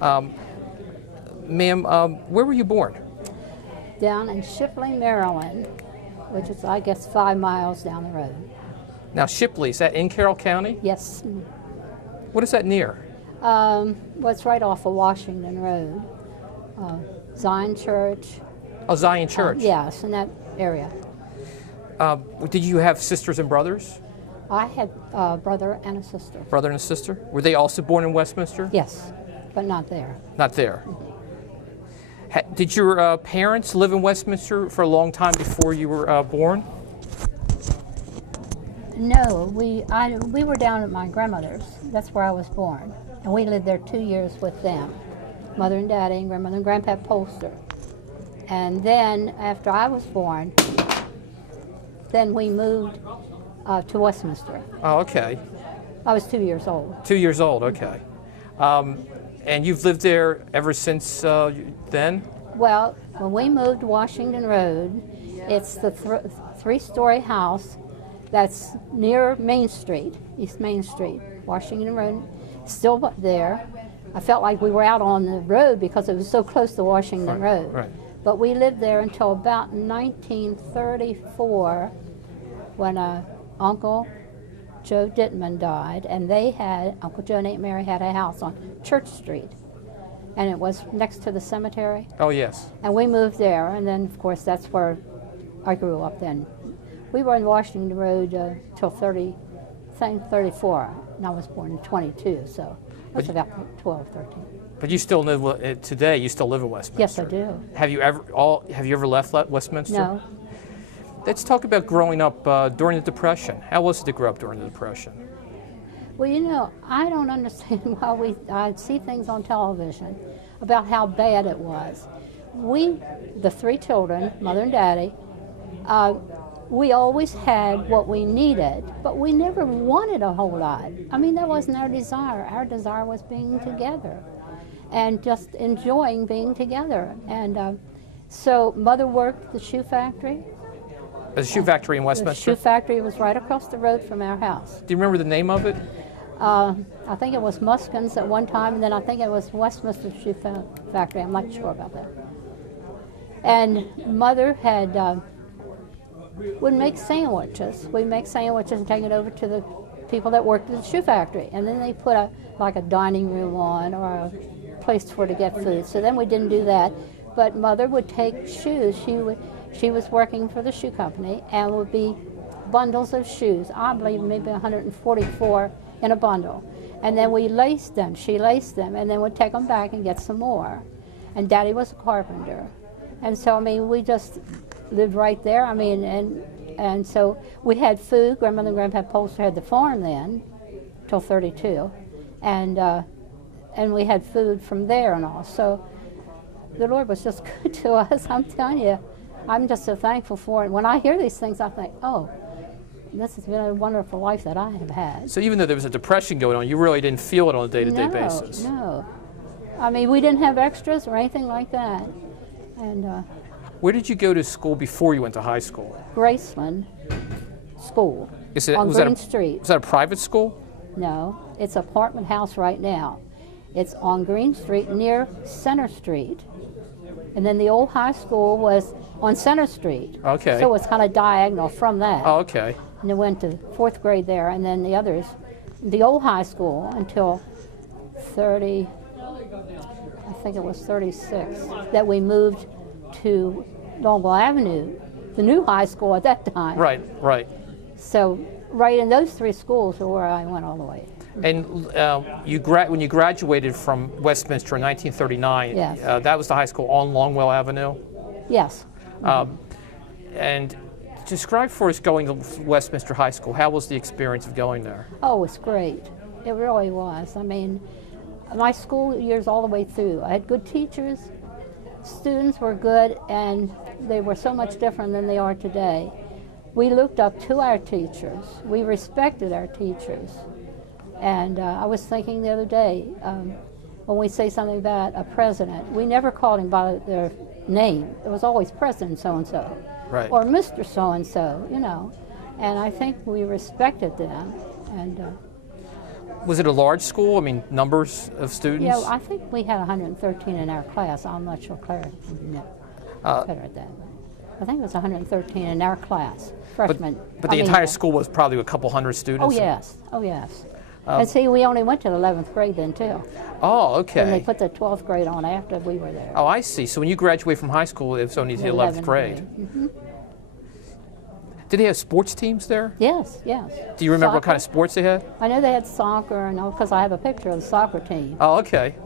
Ma'am, where were you born? Down in Shipley, Maryland, which is, I guess, 5 miles down the road. Now, Shipley, is that in Carroll County? Yes. What is that near? Well, it's right off of Washington Road. Zion Church. Oh, Zion Church. Yes, in that area. Did you have sisters and brothers? I had a brother and a sister. Brother and a sister? Were they also born in Westminster? Yes, but not there. Not there. Did your parents live in Westminster for a long time before you were born? No, we were down at my grandmother's. That's where I was born. And we lived there 2 years with them. Mother and Daddy and Grandmother and Grandpa Polster. And then after I was born, then we moved to Westminster. Oh, okay. I was 2 years old. 2 years old, okay. And you've lived there ever since then? Well, when we moved to Washington Road, it's the three-story house that's near Main Street, East Main Street, Washington Road, still there. I felt like we were out on the road because it was so close to Washington Road. Right. But we lived there until about 1934 when Uncle Joe Dittman died, and Uncle Joe and Aunt Mary had a house on Church Street, and it was next to the cemetery. Oh, yes. And we moved there, and then, of course, that's where I grew up then. We were in Washington Road till 34, and I was born in 22, so that's about 12, 13. But you still live today. You still live in Westminster. Yes, I do. Have you ever left Westminster? No. Let's talk about growing up during the Depression. How was it to grow up during the Depression? Well, you know, I don't understand why I see things on television about how bad it was. We, the 3 children, Mother and Daddy, we always had what we needed, but we never wanted a whole lot. I mean, that wasn't our desire. Our desire was being together and just enjoying being together. And so Mother worked at the shoe factory. The shoe factory in Westminster? The shoe factory was right across the road from our house. Do you remember the name of it? I think it was Muskin's at one time, and then I think it was Westminster Shoe Factory. I'm not sure about that. And Mother would make sandwiches. We'd make sandwiches and take it over to the people that worked at the shoe factory. And then they put like a dining room on or a place for to get food. So then we didn't do that. But Mother would take shoes. She was working for the shoe company, and would be bundles of shoes. I believe maybe 144 in a bundle. And then we laced them. She laced them, and then would take them back and get some more. And Daddy was a carpenter. And so, I mean, we just lived right there. I mean, and so we had food. Grandmother and Grandpa Polster had the farm then, till 32. And we had food from there and all. So the Lord was just good to us, I'm telling you. I'm just so thankful for it. When I hear these things, I think, oh, this has been a wonderful life that I have had. So even though there was a depression going on, you really didn't feel it on a day-to-day basis? No. I mean, we didn't have extras or anything like that. And where did you go to school before you went to high school? Graceland School on Green Street. Was that a private school? No, it's an apartment house right now. It's on Green Street near Center Street. And then the old high school was on Center Street. Okay. So it's kind of diagonal from that. Oh, okay. And I went to 4th grade there, and then the others, the old high school until 30, I think it was 36, that we moved to Longville Avenue, the new high school at that time. Right, right. So right in those 3 schools are where I went all the way. And when you graduated from Westminster in 1939, yes. That was the high school on Longville Avenue? Yes. And describe for us going to Westminster High School. How was the experience of going there? Oh, it's great. It really was. I mean, my school years all the way through, I had good teachers, students were good, and they were so much different than they are today. We looked up to our teachers. We respected our teachers. And I was thinking the other day, when we say something about a president, we never called him by their name. It was always President so-and-so, right, or Mr. so-and-so, you know. And I think we respected them. And Was it a large school? I mean, numbers of students? Yeah, I think we had 113 in our class. I'm not sure Claire better at that. I think it was 113 in our class, freshmen. But the entire school was probably a couple hundred students? Oh, yes. Oh, yes. And see, we only went to the 11th grade then, too. Oh, okay. And they put the 12th grade on after we were there. Oh, I see. So when you graduated from high school, it was only the 11th grade. Mm-hmm. Did they have sports teams there? Yes, yes. Do you remember what kind of Soccer? sports they had? I know they had soccer, and because I have a picture of the soccer team, Oh, okay.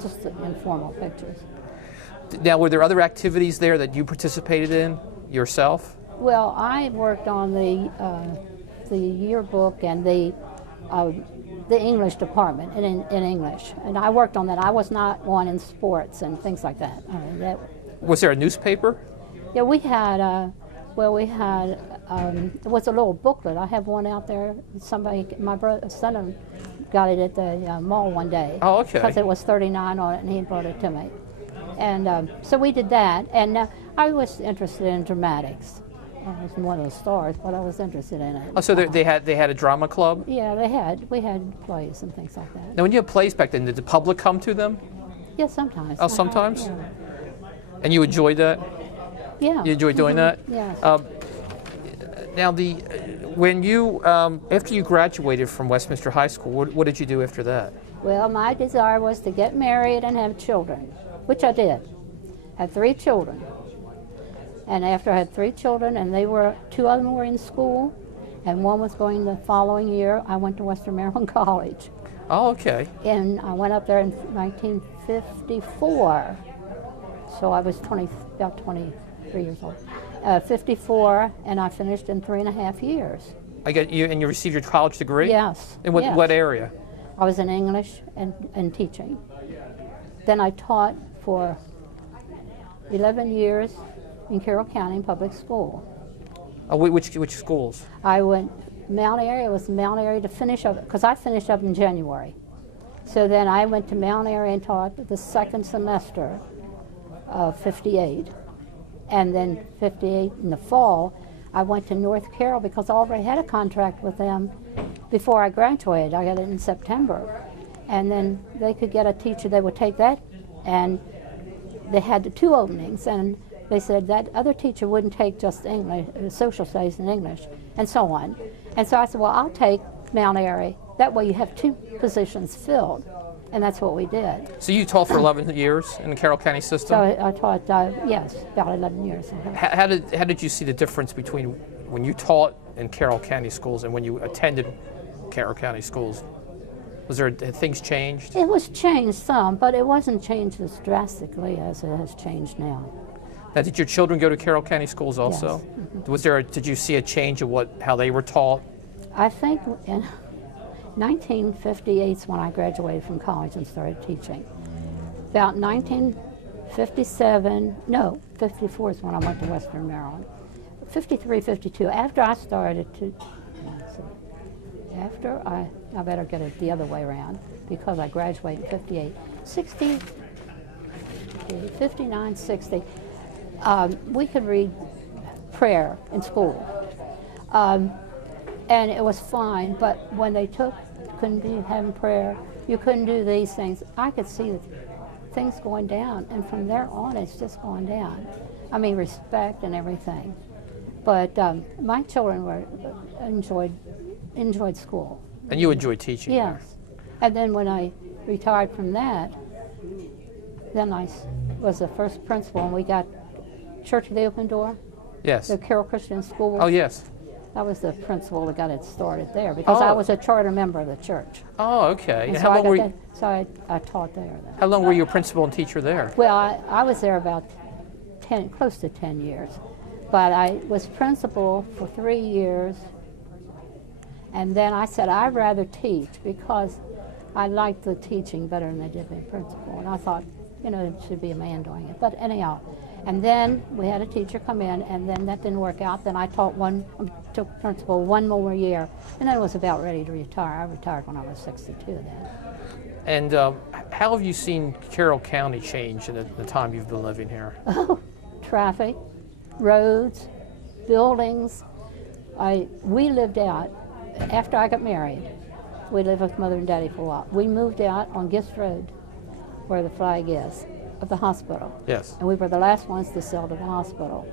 just the informal pictures. Now, were there other activities there that you participated in yourself? Well, I worked on the yearbook and the English department in English, and I worked on that. I was not one in sports and things like that. I mean, Was there a newspaper? yeah, we had. It was a little booklet. I have one out there. Somebody, my son, got it at the mall one day. Oh, okay. Because it was 39 on it, and he brought it to me. And so we did that. And I was interested in dramatics. I was one of the stars, but I was interested in it. Oh, so they had a drama club? Yeah, we had plays and things like that. Now, when you had plays back then, did the public come to them? Yeah, sometimes. Oh, sometimes? Yeah. And you enjoyed that? Yeah. You enjoyed doing that? Yes. Now, when you after you graduated from Westminster High School, what did you do after that? Well, my desire was to get married and have children, which I did. Had 3 children. And after I had 3 children, and 2 of them were in school, and one was going the following year, I went to Western Maryland College. Oh, okay. And I went up there in 1954. So I was about 23 years old. 54, and I finished in 3.5 years. And you received your college degree? Yes. In what, yes. what area? I was in English and teaching. Then I taught for 11 years in Carroll County Public School. Oh, which schools? I went Mount Airy. It was Mount Airy to finish up, because I finished up in January. So then I went to Mount Airy and taught the second semester of 58. And then 58 in the fall, I went to North Carroll because I already had a contract with them before I graduated. I got it in September. And then they could get a teacher, they would take that, and they had the 2 openings, and they said that other teacher wouldn't take just English, social studies and English, and so on. And so I said, well, I'll take Mount Airy. That way you have 2 positions filled. And that's what we did. So you taught for 11 years in the Carroll County system? So I taught, yes, about 11 years. How did you see the difference between when you taught in Carroll County schools and when you attended Carroll County schools? Had things changed? It was changed some, but it wasn't changed as drastically as it has changed now. Now, did your children go to Carroll County schools also? Yes. Mm-hmm. Did you see a change of how they were taught? I think in 1958 is when I graduated from college and started teaching. About 54 is when I went to Western Maryland. 53, 52, after I started to, I better get it the other way around, because I graduated in 58. 60, 59, 60, we could read prayer in school. And it was fine, but when they couldn't be having prayer, you couldn't do these things, I could see that things going down, and from there on it's just going down. I mean, respect and everything. But my children enjoyed school. And you enjoyed teaching? Yes. And then when I retired from that, then I was the first principal, and we got Church of the Open Door. Yes. The Carroll Christian School. Oh, yes. I was the principal that got it started there, because I was a charter member of the church. Oh, okay. And and so how long were you, I taught there then. How long were you a principal and teacher there? Well, I was there about close to 10 years. But I was principal for 3 years, and then I said I'd rather teach, because I liked the teaching better than I did being principal. And I thought, it should be a man doing it. But anyhow, and then we had a teacher come in, and then that didn't work out. Then I took principal 1 more year, and then I was about ready to retire. I retired when I was 62 then. And how have you seen Carroll County change in the time you've been living here? Oh, traffic, roads, buildings. We lived out, after I got married, We lived with Mother and Daddy for a while. We moved out on Gist Road, where the flag is, of the hospital. Yes. And we were the last ones to sell to the hospital.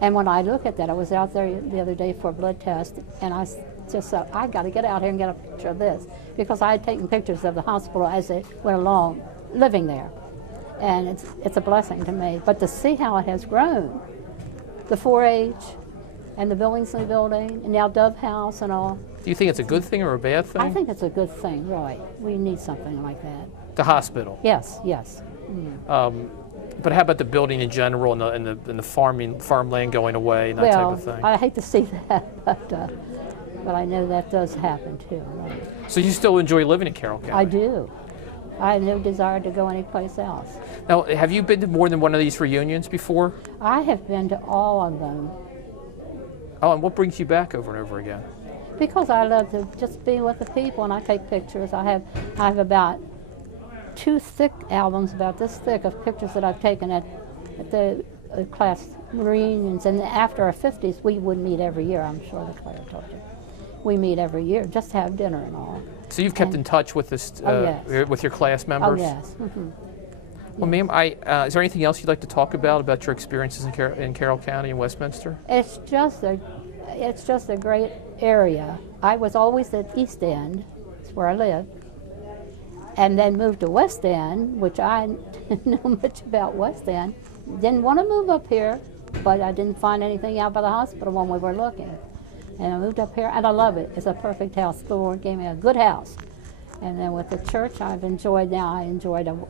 And when I look at that, I was out there the other day for a blood test, and I just thought, I got to get out here and get a picture of this, because I had taken pictures of the hospital as it went along, living there. And it's a blessing to me. But to see how it has grown, the 4-H, and the buildings in the building, and now Dove House and all. Do you think it's a good thing or a bad thing? I think it's a good thing, really. We need something like that. The hospital. Yes, yes. But how about the building in general and the farmland going away and that type of thing? I hate to see that, but I know that does happen too. Right? So you still enjoy living in Carroll County? I do. I have no desire to go anyplace else. Now, have you been to more than one of these reunions before? I have been to all of them. Oh, and what brings you back over and over again? Because I love to just be with the people, and I take pictures. I have about 2 thick albums, about this thick, of pictures that I've taken at the class reunions. And after our 50s, we would meet every year. I'm sure that Claire told you. We meet every year just to have dinner and all. So you've kept in touch with this, yes. with your class members? Oh, yes. Mm-hmm. Well, ma'am, is there anything else you'd like to talk about your experiences in Carroll County and Westminster? It's just a great area. I was always at East End, that's where I lived, and then moved to West End, which I didn't know much about West End. Didn't want to move up here, but I didn't find anything out by the hospital when we were looking. And I moved up here, and I love it. It's a perfect house. The Lord gave me a good house. And then with the church, I enjoyed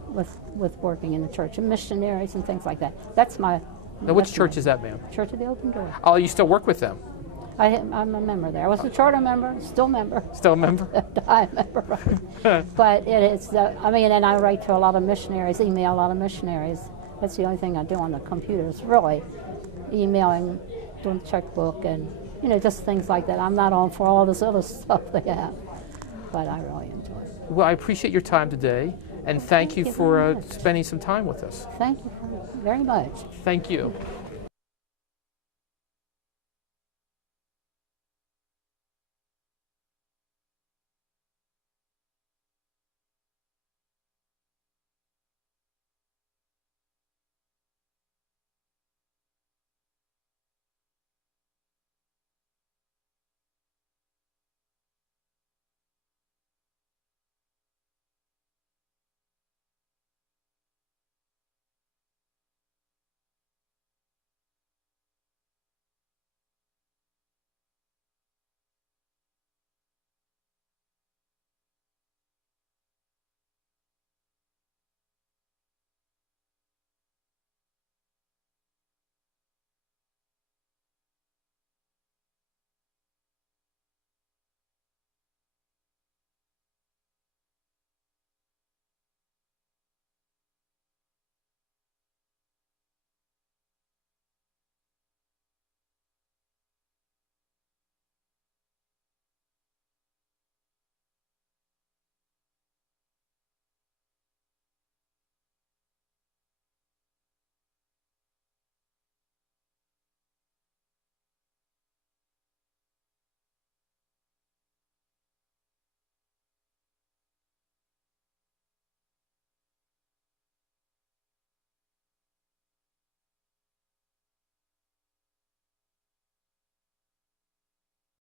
with working in the church and missionaries and things like that. That's my. Now, which church is that, ma'am? Church of the Open Door. Oh, you still work with them? I'm a member there. I was a charter member, still member. Still a member? I'm a member, right. But and I write to a lot of missionaries, email a lot of missionaries. That's the only thing I do on the computer is really emailing, doing the checkbook, and just things like that. I'm not on for all this other stuff they have, but I really enjoy it. Well, I appreciate your time today, and thank you for spending some time with us. Thank you very much. Thank you.